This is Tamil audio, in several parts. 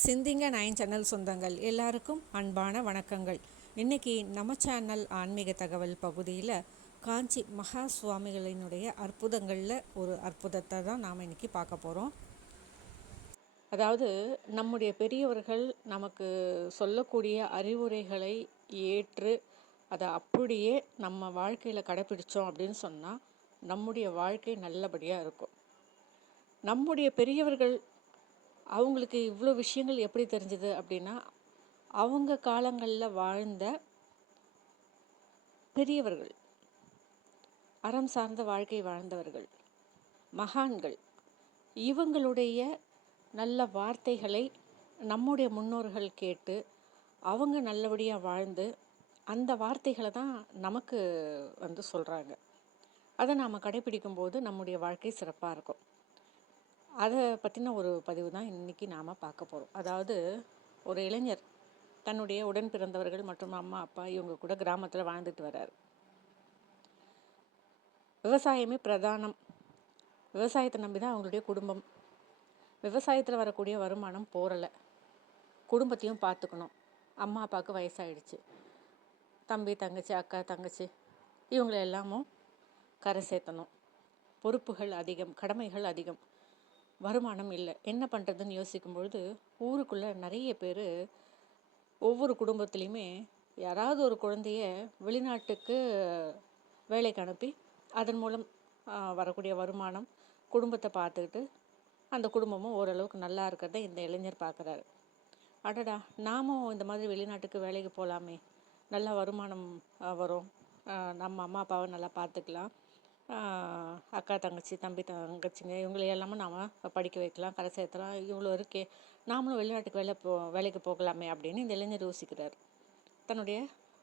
சிந்திங்க நயன் சேனல் சொந்தங்கள். எல்லாருக்கும் அன்பான வணக்கங்கள். இன்னைக்கு நம்ம சேனல் ஆன்மீக தகவல் பகுதியில் காஞ்சி மகா சுவாமிகளினுடைய அற்புதங்களில் ஒரு அற்புதத்தை தான் நாம் இன்னைக்கு பார்க்க போகிறோம் அதாவது நம்முடைய பெரியவர்கள் நமக்கு சொல்லக்கூடிய அறிவுரைகளை ஏற்று அதை அப்படியே நம்ம வாழ்க்கையில் கடைப்பிடித்தோம் அப்படின்னு சொன்னால் நம்முடைய வாழ்க்கை நல்லபடியாக இருக்கும். நம்முடைய பெரியவர்கள் அவங்களுக்கு இவ்வளோ விஷயங்கள் எப்படி தெரிஞ்சது அப்படின்னா அவங்க காலங்களில் வாழ்ந்த பெரியவர்கள் அறம் சார்ந்த வாழ்க்கை வாழ்ந்தவர்கள் மகான்கள் இவங்களுடைய நல்ல வார்த்தைகளை நம்முடைய முன்னோர்கள் கேட்டு அவங்க நல்லபடியாக வாழ்ந்து அந்த வார்த்தைகளை தான் நமக்கு வந்து சொல்கிறாங்க அதை நாம் கடைப்பிடிக்கும் போது நம்முடைய வாழ்க்கை சிறப்பாக இருக்கும். அதை பற்றின ஒரு பதிவு தான் இன்றைக்கி நாம் பார்க்க போகிறோம் அதாவது ஒரு இளைஞர் தன்னுடைய உடன் பிறந்தவர்கள் மற்றும் அம்மா அப்பா இவங்க கூட கிராமத்தில் வாழ்ந்துட்டு வர்றார் விவசாயமே பிரதானம். விவசாயத்தை நம்பி தான் அவங்களுடைய குடும்பம். விவசாயத்தில் வரக்கூடிய வருமானம் போரலை குடும்பத்தையும் பார்த்துக்கணும் அம்மா அப்பாவுக்கு வயசாகிடுச்சு தம்பி தங்கச்சி அக்கா தங்கச்சி இவங்களை எல்லாமும் கரை சேர்த்தணும். பொறுப்புகள் அதிகம் கடமைகள் அதிகம். வருமானம் இல்லை. என்ன பண்ணுறதுன்னு யோசிக்கும் பொழுது ஊருக்குள்ளே நிறைய பேர் ஒவ்வொரு குடும்பத்துலேயுமே யாராவது ஒரு குழந்தைய வெளிநாட்டுக்கு வேலைக்கு அனுப்பி அதன் மூலம் வரக்கூடிய வருமானம் குடும்பத்தை பார்த்துக்கிட்டு அந்த குடும்பமும் ஓரளவுக்கு நல்லா இருக்கிறத இந்த இளைஞர் பார்க்குறாரு. அடடா நாமும் இந்த மாதிரி வெளிநாட்டுக்கு வேலைக்கு போகலாமே நல்லா வருமானம் வரும். நம்ம அம்மா அப்பாவை நல்லா பார்த்துக்கலாம். அக்கா தங்கச்சி தம்பி தங்கச்சிங்க இவங்களை எல்லாமே நாம் படிக்க வைக்கலாம் கரை சேர்த்தலாம். இவ்வளோ இருக்கே நாமளும் வெளிநாட்டுக்கு வேலை போ வேலைக்கு போகலாமே அப்படின்னு இந்த இளைஞர் யோசிக்கிறார். தன்னுடைய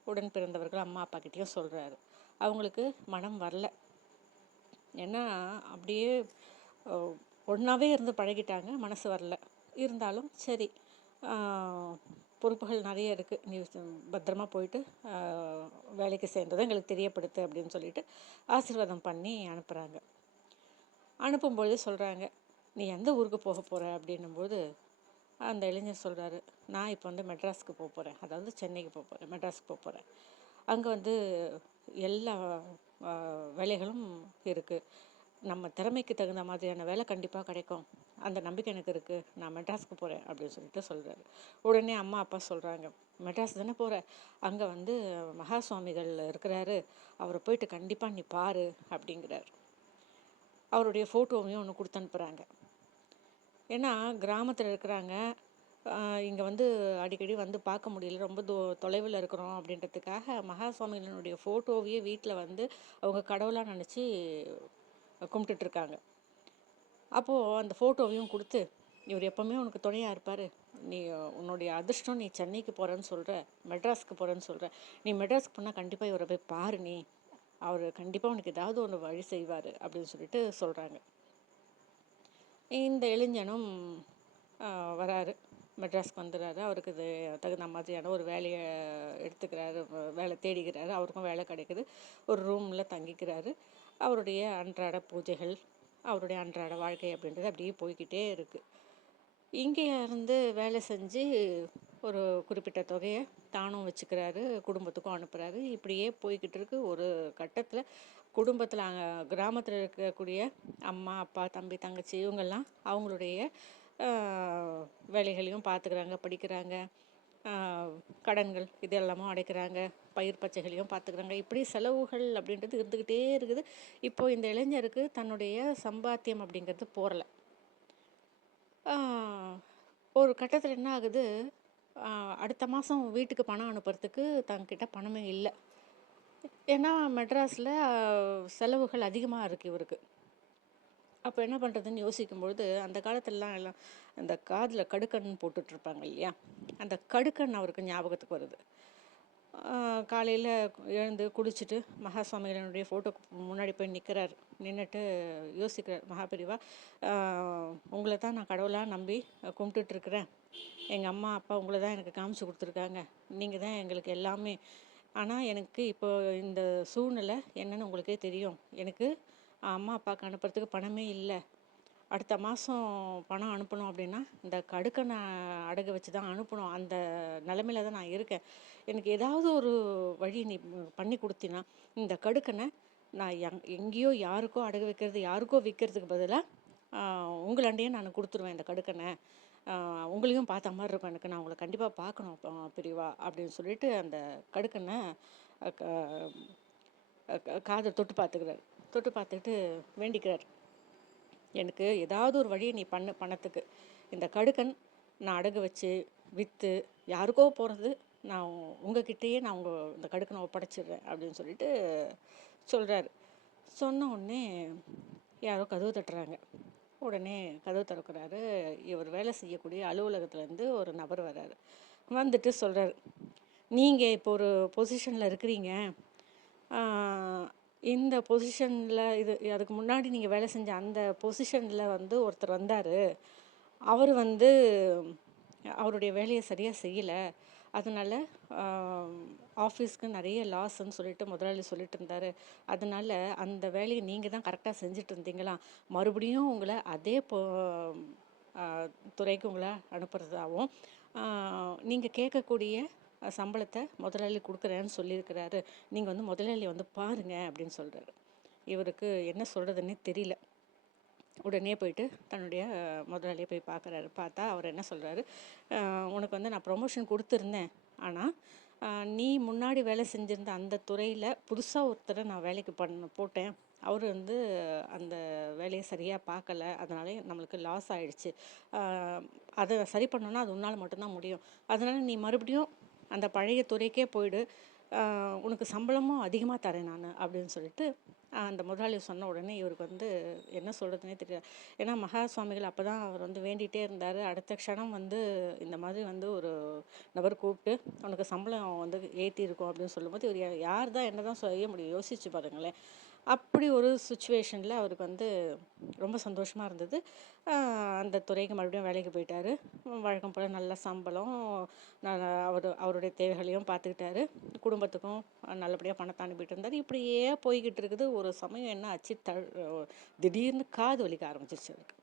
உடன் பிறந்தவர்கள் அம்மா அப்பா கிட்டேயும் சொல்கிறாரு அவங்களுக்கு மனம் வரல. ஏன்னா அப்படியே ஒன்றாவே இருந்து பழகிட்டாங்க மனசு வரல. இருந்தாலும் சரி பொறுப்புகள் நிறைய இருக்குது நீ பத்திரமா போயிட்டு வேலைக்கு சேர்ந்ததை எங்களுக்கு தெரியப்படுத்து அப்படின்னு சொல்லிட்டு ஆசீர்வாதம் பண்ணி அனுப்புகிறாங்க அனுப்பும்பொழுது சொல்கிறாங்க நீ எந்த ஊருக்கு போக போகிற அப்படின்னும்போது அந்த இளைஞர் சொல்கிறாரு நான் இப்போ வந்து மெட்ராஸ்க்கு போக போகிறேன் அதாவது சென்னைக்கு போக போகிறேன் மெட்ராஸ்க்கு போக போகிறேன் அங்கே வந்து எல்லா வேலைகளும் இருக்குது நம்ம திறமைக்கு தகுந்த மாதிரியான வேலை கண்டிப்பாக கிடைக்கும். அந்த நம்பிக்கை எனக்கு இருக்குது நான் மெட்ராஸ்க்கு போகிறேன் அப்படின்னு சொல்லிட்டு சொல்கிறாரு உடனே அம்மா அப்பா சொல்கிறாங்க மெட்ராஸ் தானே போகிற அங்கே வந்து மகா சுவாமிகள் இருக்கிறாரு. அவரை போயிட்டு கண்டிப்பாக நீ பாரு அப்படிங்கிறார். அவருடைய ஃபோட்டோவையும் ஒன்று கொடுத்து அனுப்புகிறாங்க ஏன்னா கிராமத்தில் இருக்கிறாங்க. இங்கே வந்து அடிக்கடி வந்து பார்க்க முடியல. ரொம்ப தொ தொலைவில் இருக்கிறோம் அப்படின்றதுக்காக மகா சுவாமிகளினுடைய ஃபோட்டோவையே வீட்டில் வந்து அவங்க கடவுளாக நினச்சி கும்பிட்டுட்ருக்காங்க. அப்போது அந்த ஃபோட்டோவையும் கொடுத்து இவர் எப்போவுமே உனக்கு துணையாக இருப்பார். நீ உன்னுடைய அதிர்ஷ்டம் நீ சென்னைக்கு போகிறேன்னு சொல்கிற மெட்ராஸ்க்கு போகிறேன்னு சொல்கிற நீ மெட்ராஸ்க்கு போனால் கண்டிப்பாக இவரை போய் பாரு நீ. அவர் கண்டிப்பாக உனக்கு ஏதாவது ஒன்று வழி செய்வார் அப்படின்னு சொல்லிட்டு சொல்கிறாங்க இந்த இளைஞனும் வராரு. மெட்ராஸ்க்கு வந்துடுறாரு. அவருக்கு இது தகுந்த மாதிரியான ஒரு வேலையை எடுத்துக்கிறாரு. வேலை தேடிக்கிறாரு. அவருக்கும் வேலை கிடைக்குது. ஒரு ரூமில் தங்கிக்கிறாரு. அவருடைய அன்றாட பூஜைகள் அவருடைய அன்றாட வாழ்க்கை அப்படின்றது அப்படியே போய்கிட்டே இருக்குது இங்கே இருந்து வேலை செஞ்சு ஒரு குறிப்பிட்ட தொகையை தானும் வச்சுக்கிறாரு. குடும்பத்துக்கும் அனுப்புகிறாரு இப்படியே போய்கிட்டு இருக்கு. ஒரு கட்டத்தில் குடும்பத்தில் கிராமத்தில் இருக்கக்கூடிய அம்மா அப்பா தம்பி தங்கச்சி இவங்கெல்லாம் அவங்களுடைய வேலைகளையும் பார்த்துக்கிறாங்க படிக்கிறாங்க. கடன்கள் இது எல்லாமும் அடைக்கிறாங்க பயிர் பச்சைகளையும் பார்த்துக்கிறாங்க. இப்படி செலவுகள் அப்படின்றது இருந்துக்கிட்டே இருக்குது. இப்போது இந்த இளைஞருக்கு தன்னுடைய சம்பாத்தியம் அப்படிங்கிறது போறல. ஒரு கட்டத்தில் என்ன ஆகுது? அடுத்த மாதம் வீட்டுக்கு பணம் அனுப்புறதுக்கு தங்கிட்ட பணமே இல்லை. ஏன்னா மெட்ராஸில் செலவுகள் அதிகமாக இருக்குது இவருக்கு. அப்போ என்ன பண்ணுறதுன்னு யோசிக்கும்பொழுது அந்த காலத்திலலாம் எல்லாம் அந்த காதில் கடுக்கன் போட்டுட்ருப்பாங்க இல்லையா? அந்த கடுக்கன் அவருக்கு ஞாபகத்துக்கு வருது. காலையில் எழுந்து குளிச்சுட்டு மகா சுவாமிகளுடைய ஃபோட்டோக்கு முன்னாடி போய் நிற்கிறார் நின்றுட்டு யோசிக்கிறார் மகாபிரிவா உங்களை தான் நான் கடவுளாக நம்பி கும்பிட்டுட்ருக்குறேன். எங்கள் அம்மா அப்பா உங்களை தான் எனக்கு காமிச்சு கொடுத்துருக்காங்க. நீங்கள் தான் எங்களுக்கு எல்லாமே. ஆனால் எனக்கு இப்போ இந்த சூழ்நிலை என்னன்னு உங்களுக்கே தெரியும். எனக்கு அம்மா அப்பாவுக்கு அனுப்புறதுக்கு பணமே இல்லை. அடுத்த மாதம் பணம் அனுப்பணும் அப்படின்னா இந்த கடுக்கனை அடகு வச்சு தான் அனுப்பணும். அந்த நிலமையில தான் நான் இருக்கேன். எனக்கு ஏதாவது ஒரு வழி நீ பண்ணி கொடுத்தினா இந்த கடுக்கனை நான் எங் எங்கேயோ யாருக்கோ அடகு வைக்கிறது யாருக்கோ விற்கிறதுக்கு பதிலாக உங்களாண்டையே நான் கொடுத்துருவேன் இந்த கடுக்கனை உங்களையும் பார்த்த மாதிரி இருக்கும். எனக்கு நான் உங்களை கண்டிப்பாக பார்க்கணும் பிரிவா அப்படின்னு சொல்லிட்டு அந்த கடுக்கனை க- க- காதை தொட்டு பார்த்துக்கிறாரு. தொட்டு பார்த்துட்டு வேண்டிக்கிறார். எனக்கு ஏதாவது ஒரு வழியை நீ பண்ணு பணத்துக்கு. இந்த கடுக்கன் நான் அடகு வச்சு விற்று யாருக்கோ போகிறது நான் உங்ககிட்டயே நான் உங்கள் இந்த கடுக்கனை ஒப்படைச்சிடுறேன் அப்படின்னு சொல்லிட்டு சொல்கிறாரு சொன்ன உடனே யாரோ கதவு தட்டுறாங்க. உடனே கதவு திறக்கிறாரு. இவர் வேலை செய்யக்கூடிய அலுவலகத்துலேருந்து ஒரு நபர் வர்றாரு. வந்துட்டு சொல்கிறாரு நீங்கள் இப்போ ஒரு பொசிஷனில் இருக்கிறீங்க. இந்த பொசிஷனில் இது அதுக்கு முன்னாடி நீங்கள் வேலை செஞ்ச அந்த பொசிஷனில் வந்து ஒருத்தர் வந்தார். அவர் வந்து அவருடைய வேலையை சரியாக செய்யலை. அதனால் ஆஃபீஸ்க்கு நிறைய லாஸ்ன்னு சொல்லிட்டு முதலாளி சொல்லிட்டு இருந்தார். அதனால அந்த வேலையை நீங்கள் தான் கரெக்டாக செஞ்சுட்டு இருந்தீங்களா? மறுபடியும் உங்களை அதே பொ துறைக்கு உங்களை அனுப்புகிறதாகவும் நீங்கள் கேட்கக்கூடிய சம்பளத்தை முதலாளி கொடுக்குறேன்னு சொல்லியிருக்கிறாரு. நீங்கள் வந்து முதலாளி வந்து பாருங்க அப்படின்னு சொல்கிறாரு இவருக்கு என்ன சொல்கிறதுன்னே தெரியல. உடனே போயிட்டு தன்னுடைய முதலாளியை போய் பார்க்குறாரு. பார்த்தா அவர் என்ன சொல்கிறாரு உனக்கு வந்து நான் ப்ரொமோஷன் கொடுத்துருந்தேன். ஆனால் நீ முன்னாடி வேலை செஞ்சிருந்த அந்த துறையில் புதுசாக ஒருத்தரை நான் வேலைக்கு பண்ண போட்டேன். அவர் வந்து அந்த வேலையை சரியாக பார்க்கல. அதனால நம்மளுக்கு லாஸ் ஆயிடுச்சு. அதை சரி பண்ணோன்னா அது உன்னால் மட்டும்தான் முடியும். அதனால் நீ மறுபடியும் அந்த பழைய துறைக்கே போயிடு உனக்கு சம்பளமும் அதிகமாக தரேன் நான் அப்படின்னு சொல்லிட்டு அந்த முதலாளி சொன்ன உடனே இவருக்கு வந்து என்ன சொல்கிறதுனே தெரியல. ஏன்னா மகா சுவாமிகள் அப்போ தான் அவர் வந்து வேண்டிகிட்டே இருந்தார். அடுத்த க்ஷணம் வந்து இந்த மாதிரி வந்து ஒரு நபர் கூப்பிட்டு உனக்கு சம்பளம் வந்து ஏற்றிருக்கும் அப்படின்னு சொல்லும்போது இவர் யார் தான் என்ன தான் செய்ய முடியும் யோசிச்சு பாருங்களேன். அப்படி ஒரு சுச்சுவேஷனில் அவருக்கு வந்து ரொம்ப சந்தோஷமாக இருந்தது. அந்த துறைக்கு மறுபடியும் வேலைக்கு போயிட்டாரு. வழக்கம் போல் நல்ல சம்பளம் நான் அவர் அவருடைய தேவைகளையும் பார்த்துக்கிட்டாரு. குடும்பத்துக்கும் நல்லபடியாக பணத்தை அனுப்பிட்டு இருந்தார். இப்படியே போய்கிட்டு இருக்குது. ஒரு சமயம் என்ன ஆச்சு? த திடீர்னு காது வலிக்க ஆரம்பிச்சிருச்சு அவருக்கு.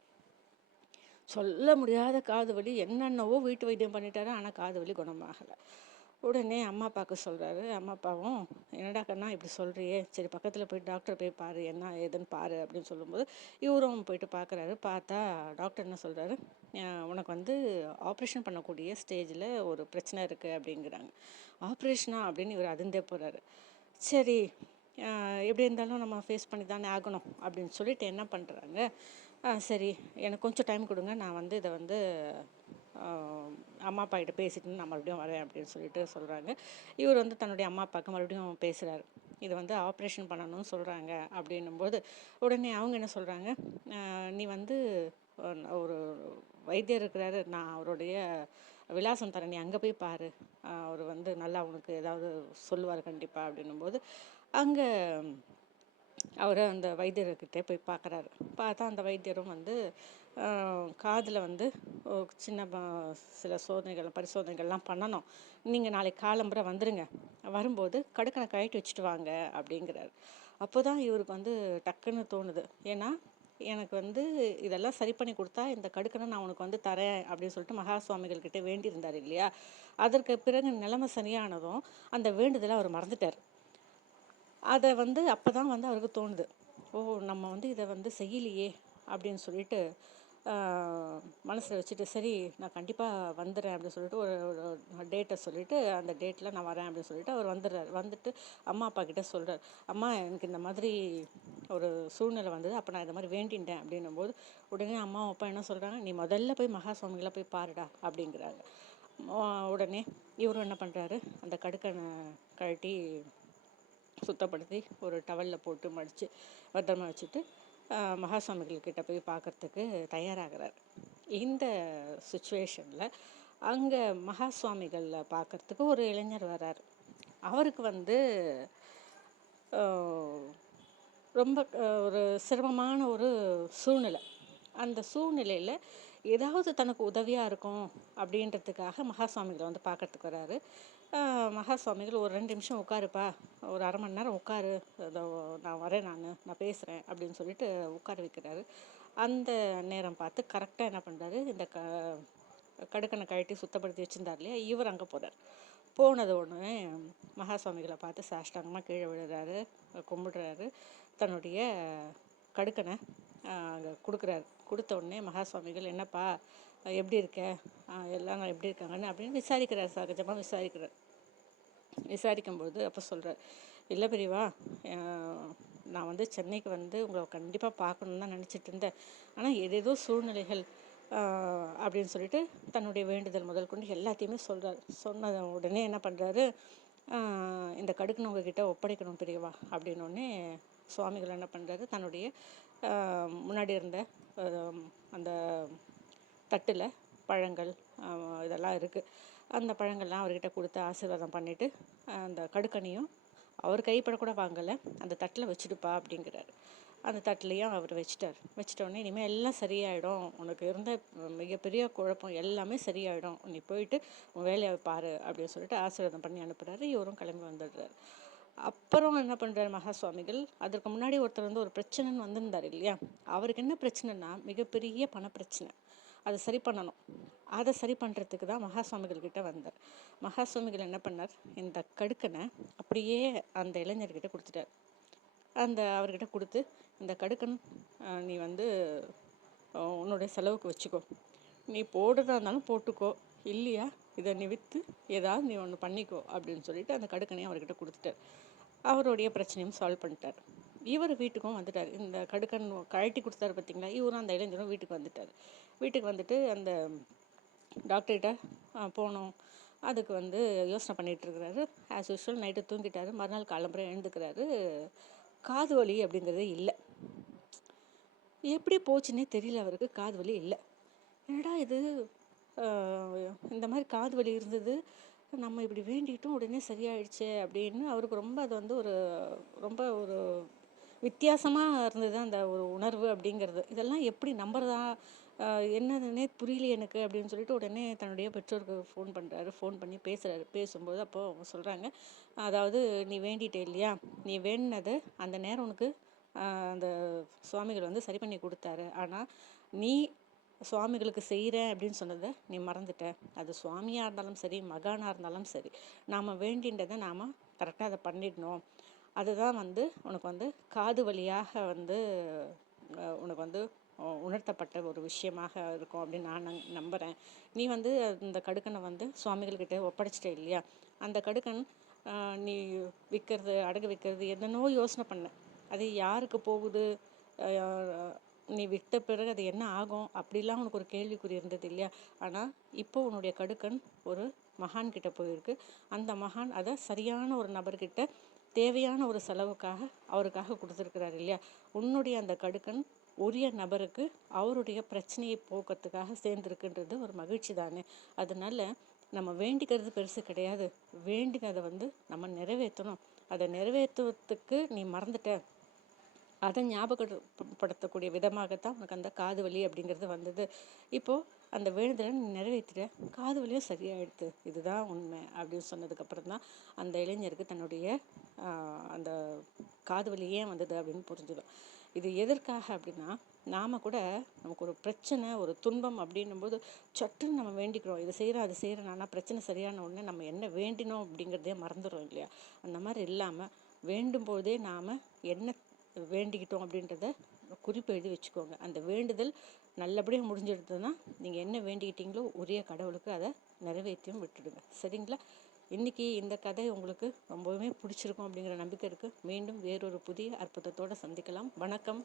சொல்ல முடியாத காது வலி. என்னென்னவோ வீட்டு வைத்தியம் பண்ணிட்டாரு. ஆனால் காது வலி குணமாகலை. உடனே அம்மா அப்பாவுக்கு சொல்கிறாரு அம்மா அப்பாவும் என்னடா கண்ணா இப்படி சொல்கிறியே சரி பக்கத்தில் போய் டாக்டர் போய் பாரு என்ன ஏதுன்னு பாரு அப்படின்னு சொல்லும்போது இவரும் போயிட்டு பார்க்குறாரு பார்த்தா டாக்டர் என்ன சொல்கிறாரு உனக்கு வந்து ஆப்ரேஷன் பண்ணக்கூடிய ஸ்டேஜில் ஒரு பிரச்சனை இருக்குது அப்படிங்கிறாங்க. ஆப்ரேஷனா அப்படின்னு இவர் அதிர்ந்தே போகிறாரு சரி எப்படி இருந்தாலும் நம்ம ஃபேஸ் பண்ணி தானே ஆகணும் அப்படின்னு சொல்லிட்டு என்ன பண்ணுறாங்க சரி எனக்கு கொஞ்சம் டைம் கொடுங்க. நான் வந்து இதை வந்து அம்மா அப்பா கிட்ட பேசிட்டு நான் மறுபடியும் வரேன் அப்படின்னு சொல்லிட்டு சொல்கிறாங்க இவர் வந்து தன்னுடைய அம்மா அப்பாவுக்கு மறுபடியும் பேசுகிறாரு இது வந்து ஆப்ரேஷன் பண்ணணும்னு சொல்கிறாங்க அப்படின்னும்போது உடனே அவங்க என்ன சொல்கிறாங்க நீ வந்து ஒரு வைத்தியர் இருக்கிறாரு. நான் அவருடைய விலாசம் தரேன். நீ அங்கே போய் பாரு. அவர் வந்து நல்லா உனக்கு ஏதாவது சொல்லுவார் கண்டிப்பாக அப்படின்னும்போது அங்கே அவர் அந்த வைத்தியர்கிட்ட போய் பார்க்குறாரு. பார்த்தா அந்த வைத்தியரும் வந்து காதில் வந்து சின்ன ப- சில சோதனைகள் பரிசோதனைகள்லாம் பண்ணணும். நீங்கள் நாளைக்கு காலம்புரை வந்துடுங்க வரும்போது கடுக்கனை கழட்டி வச்சுட்டு வாங்க அப்படிங்கிறாரு. அப்போ தான் இவருக்கு வந்து டக்குன்னு தோணுது. ஏன்னா எனக்கு வந்து இதெல்லாம் சரி பண்ணி கொடுத்தா இந்த கடுக்கனை நான் உனக்கு வந்து தரேன் அப்படின்னு சொல்லிட்டு மகா சுவாமிகள்கிட்ட வேண்டியிருந்தார் இல்லையா? அதற்கு பிறகு நிலைமை சரியானதும் அந்த வேண்டுதலை அவர் மறந்துட்டார். அதை வந்து அப்போ தான் வந்து அவருக்கு தோணுது. ஓ நம்ம வந்து இதை வந்து செய்யலையே அப்படின்னு சொல்லிட்டு மனசில் வச்சுட்டு சரி நான் கண்டிப்பாக வந்துடுறேன் அப்படின்னு சொல்லிட்டு ஒரு ஒரு டேட்டை சொல்லிவிட்டு அந்த டேட்டில் நான் வரேன் அப்படின்னு சொல்லிட்டு அவர் வந்துடுறாரு. வந்துட்டு அம்மா அப்பா கிட்டே சொல்கிறார் அம்மா எனக்கு இந்த மாதிரி ஒரு சூழ்நிலை வந்தது அப்போ நான் இந்த மாதிரி வேண்டின்ட்டேன் அப்படின்னும் போது உடனே அம்மா அப்பா என்ன சொல்கிறாங்க நீ முதல்ல போய் மகா சுவாமிகளை போய் பாருடா அப்படிங்கிறாங்க உடனே இவரும் என்ன பண்ணுறாரு அந்த கடுக்கனை கழட்டி சுத்தப்படுத்தி ஒரு டவலில் போட்டு மடித்து பத்திரமா வச்சுட்டு ஆஹ் மகாசுவாமிகள் போய் பார்க்கறதுக்கு தயாராகிறார். இந்த சுச்சுவேஷனில் அங்கே மகாசுவாமிகளை பார்க்கறதுக்கு ஒரு இளைஞர் வரார். அவருக்கு வந்து ரொம்ப ஒரு சிரமமான ஒரு சூழ்நிலை. அந்த சூழ்நிலையில் ஏதாவது தனக்கு உதவியாக இருக்கும் அப்படின்றதுக்காக மகாசுவாமிகளை வந்து பார்க்கறதுக்கு வராரு. மகாசுவாமிகள் ஒரு ரெண்டு நிமிஷம் உட்காருப்பா. ஒரு அரை மணி நேரம் உட்காரு. நான் வரேன் நான். நான் பேசுகிறேன் அப்படின்னு சொல்லிட்டு உட்கார வைக்கிறாரு. அந்த நேரம் பார்த்து கரெக்டாக என்ன பண்ணுறாரு இந்த க கடுக்கனை கழட்டி சுத்தப்படுத்தி வச்சுருந்தார் இல்லையா? இவர் அங்கே போகிறார் போனது ஒன்று மகா சுவாமிகளை பார்த்து சாஷ்டாங்கமாக கீழே விழுறாரு கும்பிடுறாரு. தன்னுடைய கடுக்கனை அங்கே கொடுக்குறாரு. கொடுத்த உடனே மகா சுவாமிகள் என்னப்பா எப்படி இருக்க? எல்லாம் எப்படி இருக்காங்கன்னு அப்படின்னு விசாரிக்கிறார் சகஜமாக விசாரிக்கிறார். விசாரிக்கும்போது அப்போ சொல்கிறார் இல்லை பெரியவா நான் வந்து சென்னைக்கு வந்து உங்களை கண்டிப்பாக பார்க்கணுன்னு தான் நினச்சிட்டு இருந்தேன். ஆனால் ஏதேதோ சூழ்நிலைகள் அப்படின்னு சொல்லிட்டு தன்னுடைய வேண்டுதல் முதல் கொண்டு எல்லாத்தையுமே சொல்கிறார் சொன்ன உடனே என்ன பண்ணுறாரு இந்த கடுக்குன்னு உங்ககிட்ட ஒப்படைக்கணும் பெரியவா அப்படின்னோடனே சுவாமிகள் என்ன பண்ணுறாரு தன்னுடைய முன்னாடி இருந்த அந்த தட்டில் பழங்கள் இதெல்லாம் இருக்குது அந்த பழங்கள்லாம் அவர்கிட்ட கொடுத்து ஆசீர்வாதம் பண்ணிவிட்டு அந்த கடுக்கணியும் அவர் கைப்படக்கூட வாங்கலை அந்த தட்டில் வச்சுடுப்பா அப்படிங்கிறாரு. அந்த தட்டிலையும் அவர் வச்சிட்டார். வச்சிட்டோடனே இனிமேல் எல்லாம் சரியாயிடும். உனக்கு இருந்த மிகப்பெரிய குழப்பம் எல்லாமே சரியாயிடும். நீ போயிட்டு உன் வேலையை பாரு அப்படின்னு சொல்லிட்டு ஆசீர்வாதம் பண்ணி அனுப்புகிறாரு இவரும் கிளம்பி வந்துடுறாரு. அப்புறம் என்ன பண்ணுறாரு மகா சுவாமிகள் அதற்கு முன்னாடி ஒருத்தர் வந்து ஒரு பிரச்சனைன்னு வந்திருந்தார் இல்லையா? அவருக்கு என்ன பிரச்சனைனா மிகப்பெரிய பண பிரச்சனை அதை சரி பண்ணணும். அதை சரி பண்ணுறதுக்கு தான் மகா சுவாமிகள் கிட்ட வந்தார். மகா சுவாமிகள் என்ன பண்ணார்? இந்த கடுக்கனை அப்படியே அந்த இளைஞர்கிட்ட கொடுத்துட்டார். அந்த அவர்கிட்ட கொடுத்து இந்த கடுக்கன் நீ வந்து உன்னுடைய செலவுக்கு வச்சுக்கோ. நீ போடுறதா இருந்தாலும் போட்டுக்கோ. இல்லையா? இதை நீ விற்று ஏதாவது நீ ஒன்று பண்ணிக்கோ அப்படின்னு சொல்லிட்டு அந்த கடுக்கனையும் அவர்கிட்ட கொடுத்துட்டார். அவருடைய பிரச்சனையும் சால்வ் பண்ணிட்டார். இவர் வீட்டுக்கும் வந்துட்டார். இந்த கடுக்கன் கழட்டி கொடுத்தாரு பார்த்தீங்களா? இவரும் அந்த இளைஞரும் வீட்டுக்கு வந்துட்டார். வீட்டுக்கு வந்துட்டு அந்த டாக்டர்கிட்ட போனோம் அதுக்கு வந்து யோசனை பண்ணிகிட்ருக்கிறாரு ஆஸ் யூஷுவல் நைட்டு தூங்கிட்டாரு. மறுநாள் காலம்புரை எழுந்துக்கிறாரு. காது வலி அப்படிங்கிறதே இல்லை. எப்படி போச்சுன்னே தெரியல அவருக்கு. காது வலி இல்லை. என்னடா இது? இந்த மாதிரி காது வலி இருந்தது. நம்ம இப்படி வேண்டிக்கிட்டோம் உடனே சரியாயிடுச்சே அப்படின்னு அவருக்கு ரொம்ப அது வந்து ஒரு ரொம்ப ஒரு வித்தியாசமாக இருந்தது அந்த ஒரு உணர்வு அப்படிங்கிறது. இதெல்லாம் எப்படி நம்புறதா? என்னதுன்னே புரியல எனக்கு அப்படின்னு சொல்லிட்டு உடனே தன்னுடைய பெற்றோருக்கு ஃபோன் பண்ணுறாரு ஃபோன் பண்ணி பேசுகிறாரு பேசும்போது அப்போ அவங்க சொல்கிறாங்க அதாவது நீ வேண்டிட்டே இல்லையா? நீ வேண்டினது அந்த நேரம் உனக்கு அந்த சுவாமிகள் வந்து சரி பண்ணி கொடுத்தாரு. ஆனால் நீ சுவாமிகளுக்கு செய்கிறேன் அப்படின்னு சொன்னதை நீ மறந்துட்ட. அது சுவாமியாக இருந்தாலும் சரி மகானாக இருந்தாலும் சரி நாம் வேண்டின்றதை நாம் கரெக்டாக அதை பண்ணிடணும். அதுதான் வந்து உனக்கு வந்து காது வழியாக வந்து உனக்கு வந்து உணர்த்தப்பட்ட ஒரு விஷயமாக இருக்கும் அப்படின்னு நான் நம்- நம்புகிறேன் நீ வந்து அந்த கடுக்கனை வந்து சுவாமிகள்கிட்ட ஒப்படைச்சிட்ட இல்லையா? அந்த கடுக்கன் நீ விற்கிறது அடகு விற்கிறது என்னென்னோ யோசனை பண்ண. அது யாருக்கு போகுது? நீ விட்ட பிறகு அது என்ன ஆகும்? அப்படிலாம் உனக்கு ஒரு கேள்விக்குறி இருந்தது இல்லையா? ஆனால் இப்போ உன்னுடைய கடுக்கன் ஒரு மகான் கிட்ட போயிருக்கு. அந்த மகான் அதை சரியான ஒரு நபர்கிட்ட தேவையான ஒரு செலவுக்காக அவருக்காக கொடுத்துருக்கிறார் இல்லையா? உன்னுடைய அந்த கடுக்கன் உரிய நபருக்கு அவருடைய பிரச்சனையை போக்கத்துக்காக சேர்ந்துருக்குன்றது ஒரு மகிழ்ச்சி தானே? அதனால நம்ம வேண்டிக்கிறது பெருசு கிடையாது. வேண்டினதை வந்து நம்ம நிறைவேற்றணும். அதை நிறைவேற்றுவதுக்கு நீ மறந்துட்ட. அதை ஞாபகப்படுத்தக்கூடிய விதமாகத்தான் உனக்கு அந்த காது வலி அப்படிங்கிறது வந்தது. இப்போது அந்த வேண்டுதலை நீ நிறைவேற்றிட காது வலியும் சரியாயிடுது இதுதான் உண்மை அப்படின்னு சொன்னதுக்கப்புறம் தான் அந்த இளைஞருக்கு தன்னுடைய அந்த காது வலி ஏன் வந்தது அப்படின்னு புரிஞ்சுடும் இது எதற்காக அப்படின்னா நாம் கூட நமக்கு ஒரு பிரச்சனை ஒரு துன்பம் அப்படின்னும்போது சட்டுன்னு நம்ம வேண்டிக்கிறோம். இது செய்கிறோம் அது செய்கிறோம் ஆனால் பிரச்சனை சரியான உடனே நம்ம என்ன வேண்டினோம் அப்படிங்கிறதே மறந்துடுறோம் இல்லையா? அந்த மாதிரி இல்லாமல் வேண்டும்போதே நாம் என்ன வேண்டிக்கிட்டோம் அப்படின்றத குறிப்பு எழுதி வச்சுக்கோங்க. அந்த வேண்டுதல் நல்லபடியாக முடிஞ்சிடுதுன்னா நீங்கள் என்ன வேண்டிக்கிட்டீங்களோ ஒரே கடவுளுக்கு அதை நிறைவேற்றியும் விட்டுடுங்க. சரிங்களா? இன்றைக்கி இந்த கதை உங்களுக்கு ரொம்பவுமே பிடிச்சிருக்கும் அப்படிங்கிற நம்பிக்கை இருக்குது மீண்டும் வேறொரு புதிய அற்புதத்தோடு சந்திக்கலாம். வணக்கம்.